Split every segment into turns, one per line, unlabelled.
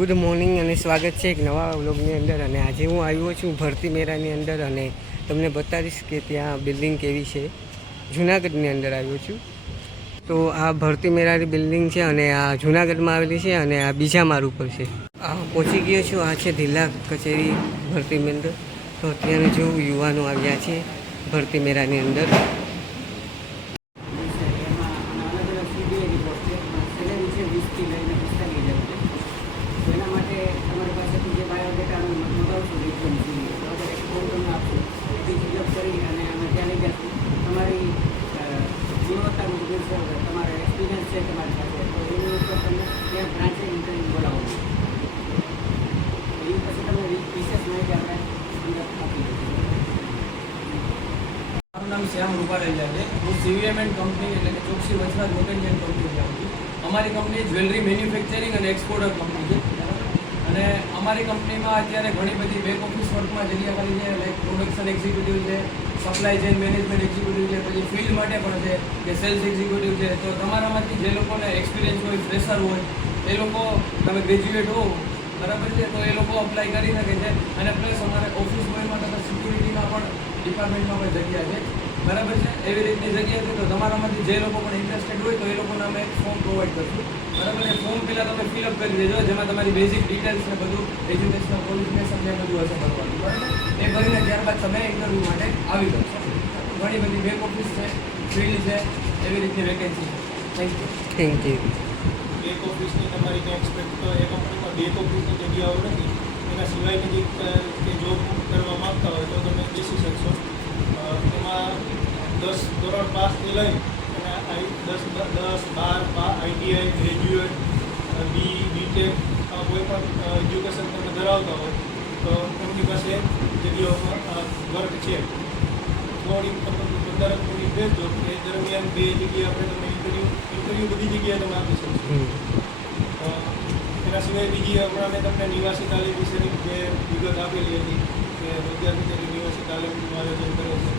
Good morning અને સ્વાગત છે એક નવા વ્લોગની અંદર. અને આજે હું આવ્યો છું ભરતી મેળાની અંદર અને તમને બતાવીશ કે ત્યાં બિલ્ડિંગ કેવી છે. જુનાગઢની અંદર આવ્યો છું. તો આ ભરતી મેળાની બિલ્ડિંગ છે અને આ જુનાગઢમાં આવેલી છે અને આ બીજા માળ ઉપર છે. આ પહોંચી ગયો છું. આ છે જિલ્લા કચેરી ભરતી મેળા તો અત્યારે જો યુવાનો આવ્યા છે ભરતી મેળાની અંદર એના માટે તમારી પાસેથી જે બાયોડેટા મંગાવશું એકદમ સીધી બરાબર એક ફોર્મ તમને આપશું એથી ફિલઅપ કરી અને અમે ત્યાં લઈ જશું તમારી અ, ગુણવત્તા મુજબ છે તમારો એક્સપિરિયન્સ છે તમારી પાસે તો એની ઉપર તમને ત્યાં બ્રાન્ચે ઇન્ટરવ્યૂ બોલાવવાનું એ પછી તમને વિ- વિશેષ માહિતી આપણે અંદર આપી દઈશું
મારું નામ શ્યામ રૂપારેલિયા છે. હું સીવીએમ કંપની એટલે કે ચોકસી વચરાજ મોટેન્જિયન કંપની જાઉં છું અમારી કંપની જ્વેલરી મેન્યુફેક્ચરિંગ અને એક્સપોર્ટર કંપની છે? અને અમારી કંપનીમાં અત્યારે ઘણી બધી બેક ઓફિસ વર્કમાં જગ્યા ખાલી છે લાઈક પ્રોડક્શન એક્ઝિક્યુટિવ છે સપ્લાય ચેન મેનેજમેન્ટ એક્ઝિક્યુટિવ છે, પછી ફિલ્ડ માટે પણ છે, કે સેલ્સ એક્ઝિક્યુટિવ છે. તો તમારામાંથી જે લોકોને એક્સપિરિયન્સ હોય ફ્રેશર હોય, એ લોકો તમે ગ્રેજ્યુએટ હો બરાબર છે? તો એ લોકો અપ્લાય કરી શકે છે. અને પ્લસ અમારે ઓફિસ બોયમાં તમે સિક્યુરિટીમાં પણ ડિપાર્ટમેન્ટમાં પણ જગ્યા છે. બરાબર છે? એવી રીતની જગ્યા છે તો તમારામાંથી જે લોકો પણ ઇન્ટરેસ્ટેડ હોય તો એ લોકોને અમે એક ફોર્મ પ્રોવાઈડ કરશું. બરાબર? એ ફોર્મ પહેલાં તમે ફિલઅપ કરી દેજો જેમાં તમારી બેઝિક ડિટેલ્સ ને બધું એજ્યુકેશનલ ક્વોલિફિકેશન ને બધું હશે ભરવાનું. બરાબર? એ ભરીને ત્યારબાદ તમે ઇન્ટરવ્યૂ માટે આવી શકશો ઘણી બધી બેક ઓફિસ છે ફિલ્ડ છે એવી રીતની વેકેન્સી છે. Thank you
thank you
back ઓફિસની તમારી ત્યાં એક્સપેક્ટ તો એ કંપનીમાં બે ઓફિસની જગ્યાઓ નથી. એના સિવાય બીજી ક- કે જોબ કરવા માંગતા હોય તો તમે બેસી શકશો અ, એમાં દસ ધોરણ પાસથી લઈ અને આઈ દસ દસ બાર આઈટીઆઈ ગ્રેજ્યુએટ બી બીટેક કોઈ પણ એજ્યુકેશન તમે ધરાવતા હોય તો એમની પાસે જગ્યાઓમાં વર્ક છે. થોડી તમે વધારે થોડી ભેજો એ દરમિયાન બે જગ્યાએ આપણે તમે ઇન્ટરવ્યૂ ઇન્ટરવ્યૂ બધી જગ્યાએ તમે આપી શકશો. એના સિવાય બીજી હમણાં મેં તમને નિવાસી તાલીમ વિશેની જે વિગત આપેલી હતી કે વિદ્યાર્થી નિવાસી તાલીમનું આયોજન કરે છે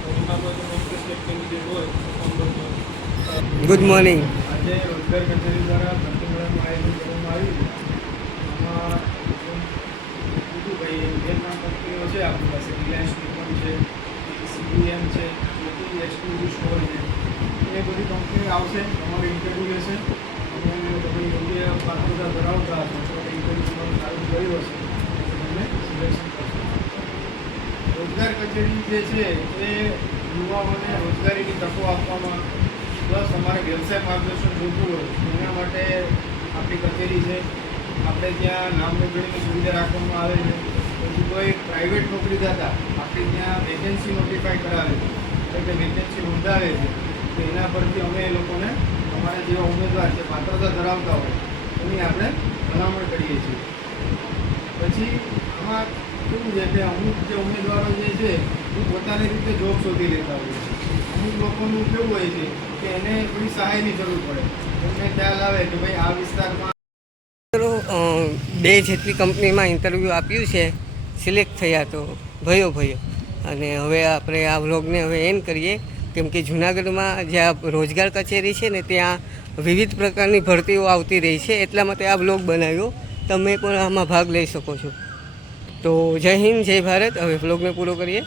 તો એમાં કોઈ તમે ઇન્ટરેસ્ટેડ કેન્ડિડેટ
ગુડ મોર્નિંગ
આજે રોજગાર કચેરી દ્વારા ભરતી મેળાનું આયોજન કરવામાં આવ્યું ભાઈ ત્રણ કંપનીઓ છે આપણી પાસે રિલાયન્સ નિકોન છે સીબીએમ છે બધી એક્સક્લુઝિવ સ્ટોર છે એ બધી કંપનીઓ આવશે તમારું ઇન્ટરવ્યૂ લેશે અને તમે યોગ્ય પાત્રતા ધરાવતા હશો તો ઇન્ટરવ્યૂ તમારું સારું ગયું હશે તમને સિલેક્શન કરશે રોજગાર કચેરી જે છે, એ યુવાઓને રોજગારીની તકો આપવામાં પ્લસ અમારે વ્યવસાય માર્ગદર્શન જોતું હોય, એના માટે આપણી કચેરી છે. આપણે ત્યાં નામ નોંધણીની સુવિધા રાખવામાં આવે છે. પછી કોઈ પ્રાઇવેટ નોકરીદાતા આપણે ત્યાં વેકેન્સી નોટિફાઈ કરાવે છે. એટલે કે વેકેન્સી નોંધાવે છે, તો એના પરથી અમે એ લોકોને અમારા જેવા ઉમેદવાર છે, પાત્રતા ધરાવતા હોય, એની આપણે ભલામણ કરીએ છીએ. પછી આમાં કેવું છે કે અમુક જે ઉમેદવારો જે છે પોતાની રીતે જોબ શોધી લેતા હોય છે. અમુક લોકોનું કેવું હોય છે કે એને થોડી સહાયની જરૂર પડે. એમને ખ્યાલ આવે કે ભાઈ આ વિસ્તારમાં
બે જેટલી કંપનીમાં ઇન્ટરવ્યૂ આપ્યું છે સિલેક્ટ થયા તો ભયો ભયો. અને હવે આપણે આ વ્લોગને હવે એન્ડ કરીએ. કેમ કે જુનાગઢમાં જ્યાં રોજગાર કચેરી છે ને, ત્યાં વિવિધ પ્રકારની ભરતીઓ આવતી રહી છે. એટલા માટે આ વ્લોગ બનાવ્યો. તમે પણ આમાં ભાગ લઈ શકો છો. તો જય હિન્દ, જય ભારત. હવે વ્લોગને પૂરો કરીએ.